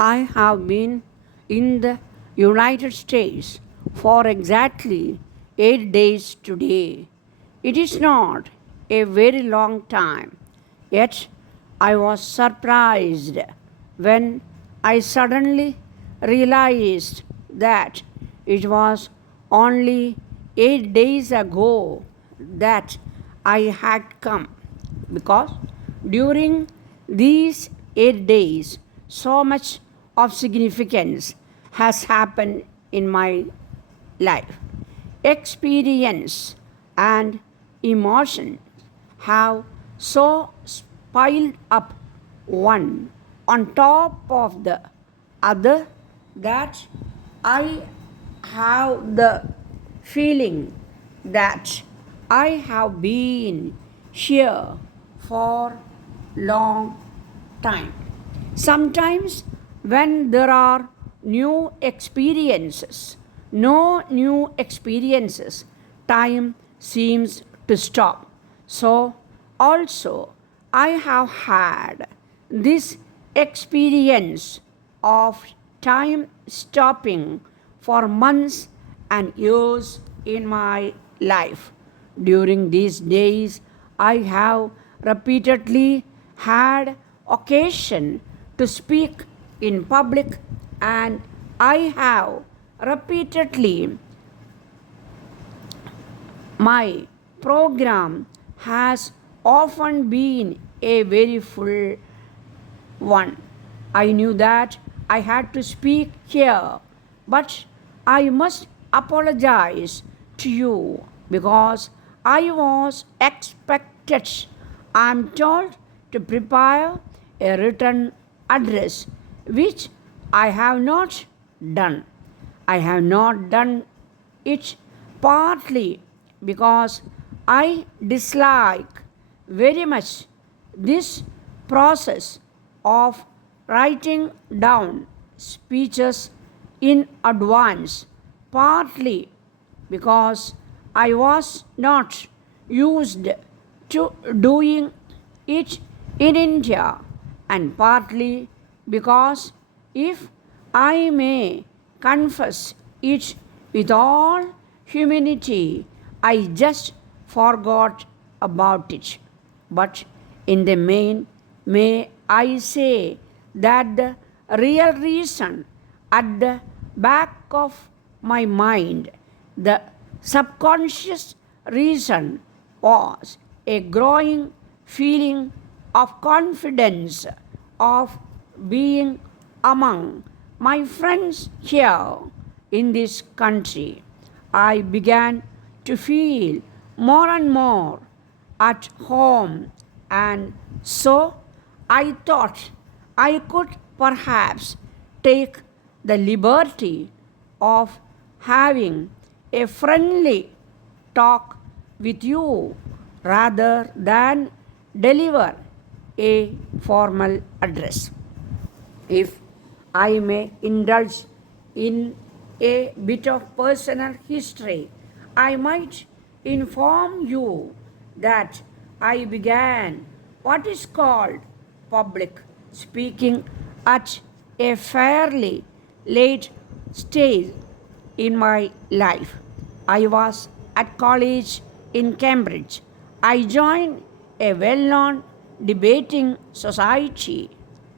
I have been in the United States for exactly 8 days today. It is not a very long time, yet I was surprised when I suddenly realized that it was only 8 days ago that I had come, because during these 8 days, so much of significance has happened in my life. Experience and emotion have so piled up one on top of the other that I have the feeling that I have been here for long time. Sometimes when there are no new experiences, time seems to stop. So also I have had this experience of time stopping for months and years in my life. During these days, I have repeatedly had occasion to speak in public, and I have repeatedly my program has often been a very full one. I knew that I had to speak here, but I must apologize to you because I was expected, I'm told, to prepare a written address, which I have not done. I have not done it partly because I dislike very much this process of writing down speeches in advance, partly because I was not used to doing it in India, and partly because, if I may confess it with all humility, I just forgot about it. But in the main, may I say that the real reason at the back of my mind, the subconscious reason, was a growing feeling of confidence of being among my friends here in this country. I began to feel more and more at home, and so I thought I could perhaps take the liberty of having a friendly talk with you rather than deliver a formal address. If I may indulge in a bit of personal history, I might inform you that I began what is called public speaking at a fairly late stage in my life. I was at college in Cambridge. I joined a well known debating society,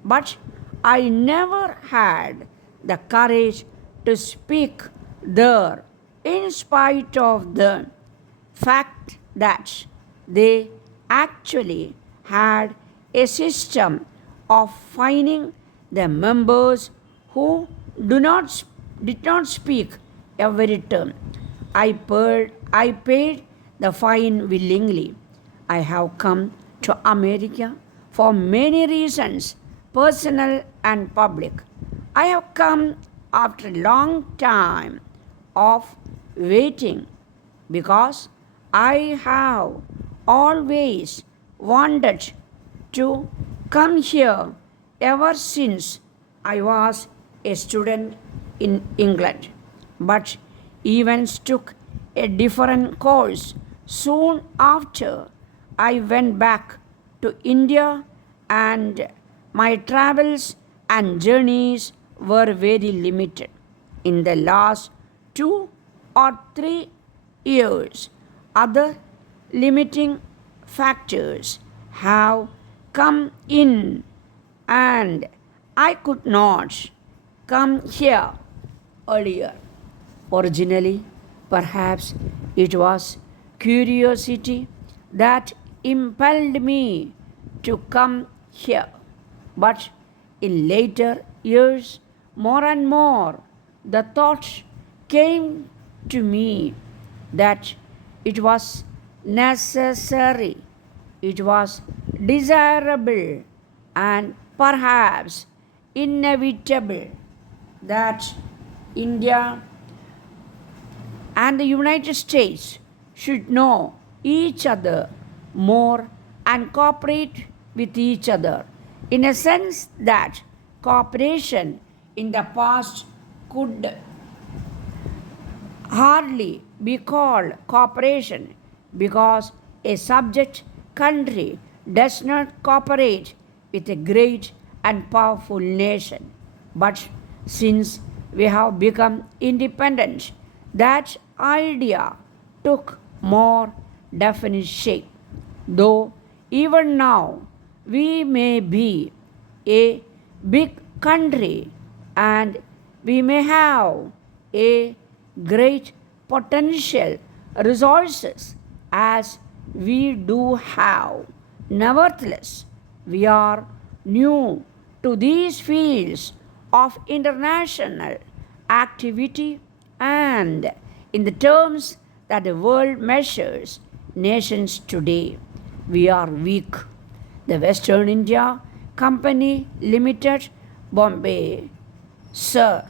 but I never had the courage to speak there, in spite of the fact that they actually had a system of fining the members who did not speak every term. I paid the fine willingly. I have come to America for many reasons, personal and public. I have come after a long time of waiting because I have always wanted to come here ever since I was a student in England. But events took a different course soon after I went back to India, and my travels and journeys were very limited. In the last 2 or 3 years, other limiting factors have come in, and I could not come here earlier. Originally, perhaps it was curiosity that impelled me to come here. But in later years, more and more, the thought came to me that it was necessary, it was desirable, and perhaps inevitable that India and the United States should know each other more and cooperate with each other in a sense that cooperation in the past could hardly be called cooperation because a subject country does not cooperate with a great and powerful nation. But since we have become independent, that idea took more definite shape. Though even now we may be a big country and we may have a great potential resources as we do have. Nevertheless, we are new to these fields of international activity, and in the terms that the world measures nations today, we are weak. The Western India Company Limited, Bombay. Sir,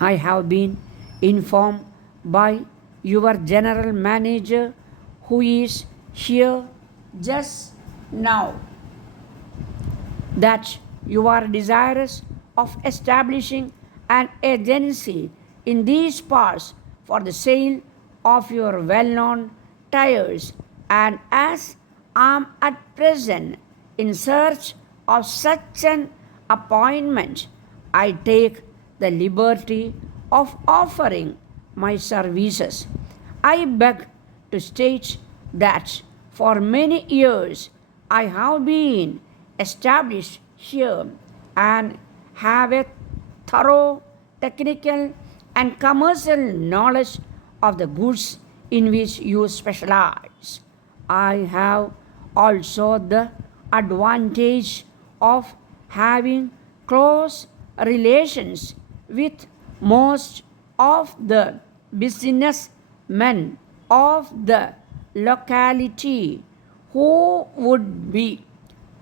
I have been informed by your general manager who is here just now that you are desirous of establishing an agency in these parts for the sale of your well-known tires, and as I am at present in search of such an appointment, I take the liberty of offering my services. I beg to state that for many years I have been established here and have a thorough technical and commercial knowledge of the goods in which you specialize. I have also the advantage of having close relations with most of the businessmen of the locality who would be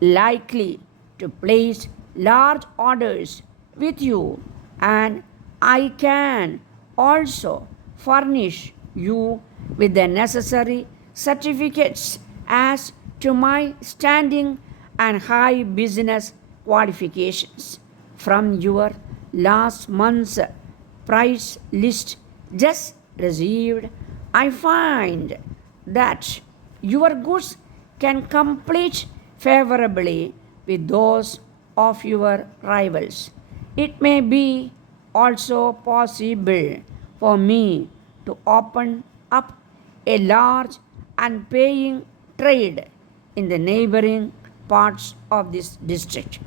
likely to place large orders with you, and I can also furnish you with the necessary certificates as to my standing and high business qualifications. From your last month's price list just received, I find that your goods can compete favorably with those of your rivals. It may be also possible for me to open up a large and paying trade in the neighboring parts of this district.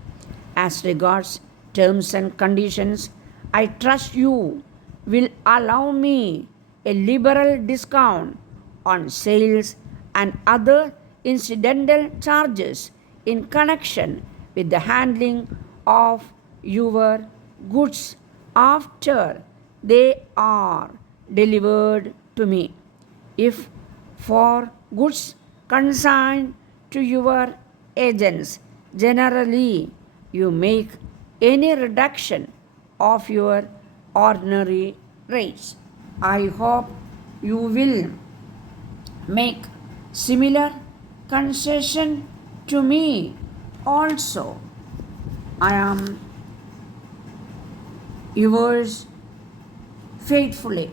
As regards terms and conditions, I trust you will allow me a liberal discount on sales and other incidental charges in connection with the handling of your goods after they are delivered to me. If for goods consigned to your agents, generally you make any reduction of your ordinary rates, I hope you will make similar concession to me also. I am yours faithfully.